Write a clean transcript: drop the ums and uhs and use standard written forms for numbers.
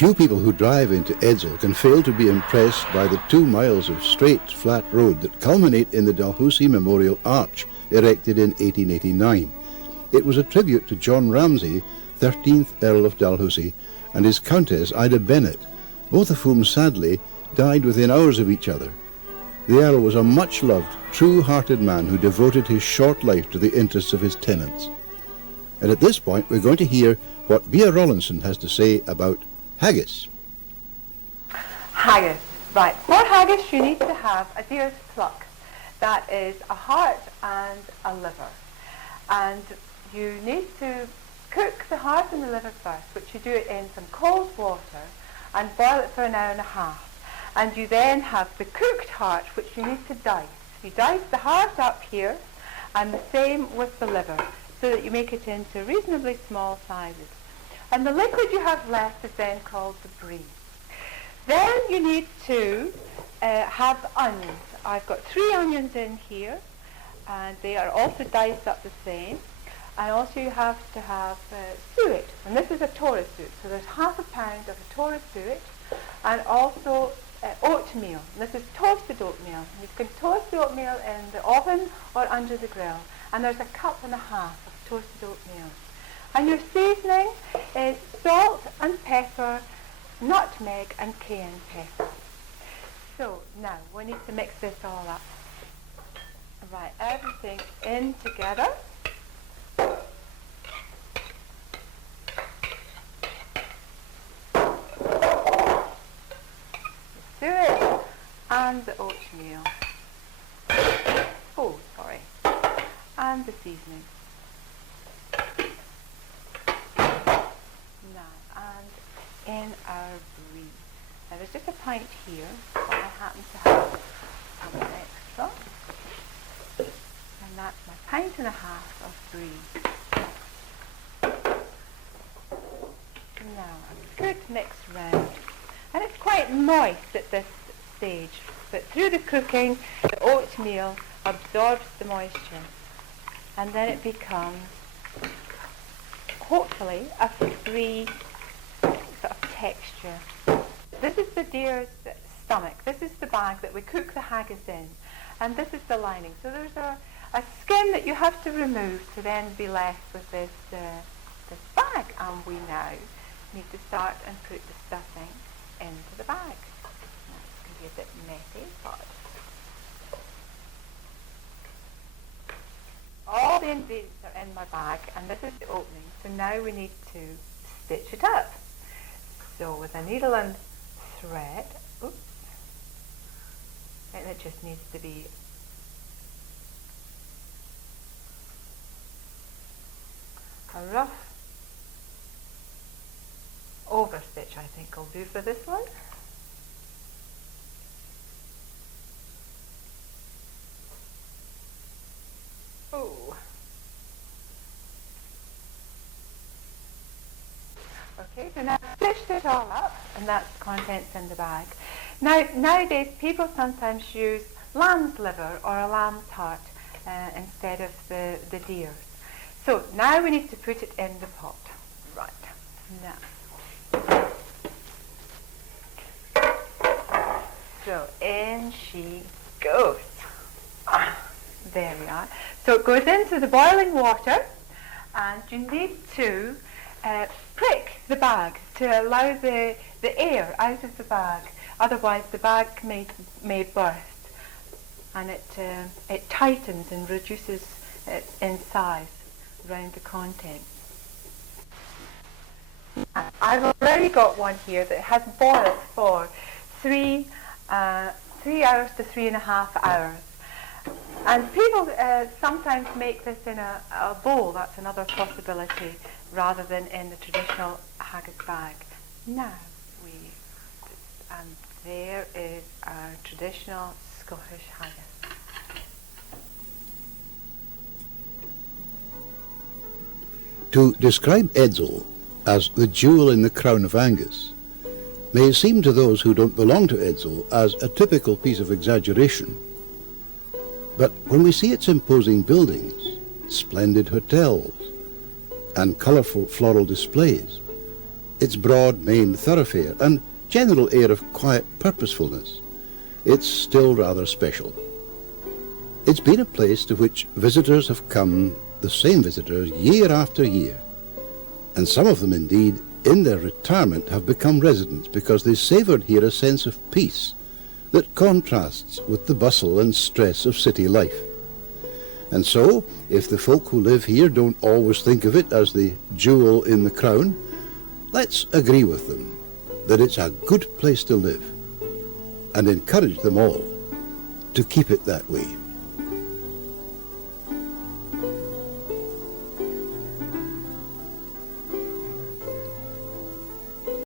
Few people who drive into Edzell can fail to be impressed by the 2 miles of straight, flat road that culminate in the Dalhousie Memorial Arch, erected in 1889. It was a tribute to John Ramsay, 13th Earl of Dalhousie, and his Countess Ida Bennet, both of whom sadly died within hours of each other. The Earl was a much-loved, true-hearted man who devoted his short life to the interests of his tenants. And at this point we're going to hear what Bea Rawlinson has to say about haggis. Haggis. Right. For haggis you need to have a deer's pluck. That is a heart and a liver. And you need to cook the heart and the liver first, which you do it in some cold water and boil it for an hour and a half. And you then have the cooked heart, which you need to dice. You dice the heart up here, and the same with the liver, so that you make it into reasonably small sizes. And the liquid you have left is then called the brie. Then you need to have onions. I've got 3 onions in here, and they are also diced up the same. And also you have to have suet, and this is a Torah suet. So there's half a pound of a Torah suet, and also oatmeal. This is toasted oatmeal. You can toast the oatmeal in the oven or under the grill. And there's a cup and a half of toasted oatmeal. And your seasoning is salt and pepper, nutmeg and cayenne pepper. So now we need to mix this all up. Right, everything in together. The suet and the oatmeal. Oh, sorry. And the seasoning. In our brie. Now there's just a pint here, but I happen to have some extra. And that's my pint and a half of brie. Now a good mix round. And it's quite moist at this stage, but through the cooking the oatmeal absorbs the moisture. And then it becomes, hopefully, a free sort of texture. This is the deer's stomach. This is the bag that we cook the haggis in. And this is the lining. So there's a skin that you have to remove to then be left with this bag. And we now need to start and put the stuffing into the bag. Now, it's going to be a bit messy, but all the ingredients are in my bag, and this is the opening. So now we need to stitch it up. So with a needle and thread, oops, and it just needs to be a rough overstitch, I think I'll do for this one. Oh. Okay, so now I've stitched it all up, and that's the contents in the bag. Now, nowadays, people sometimes use lamb's liver or a lamb's heart instead of the deer's. So now we need to put it in the pot. Right, now. So in she goes. There we are. So it goes into the boiling water, and you need to prick the bag to allow the air out of the bag. Otherwise the bag may burst, and it tightens and reduces in size around the contents. I've already got one here that has boiled for 3 hours to 3.5 hours. And people sometimes make this in a bowl. That's another possibility, rather than in the traditional haggis bag. Now and there is our traditional Scottish haggis. To describe Edzell as the jewel in the crown of Angus may seem to those who don't belong to Edzell as a typical piece of exaggeration. But when we see its imposing buildings, splendid hotels, and colourful floral displays, its broad main thoroughfare and general air of quiet purposefulness, it's still rather special. It's been a place to which visitors have come, the same visitors, year after year, and some of them indeed in their retirement have become residents because they savoured here a sense of peace that contrasts with the bustle and stress of city life. And so, if the folk who live here don't always think of it as the jewel in the crown, let's agree with them that it's a good place to live and encourage them all to keep it that way.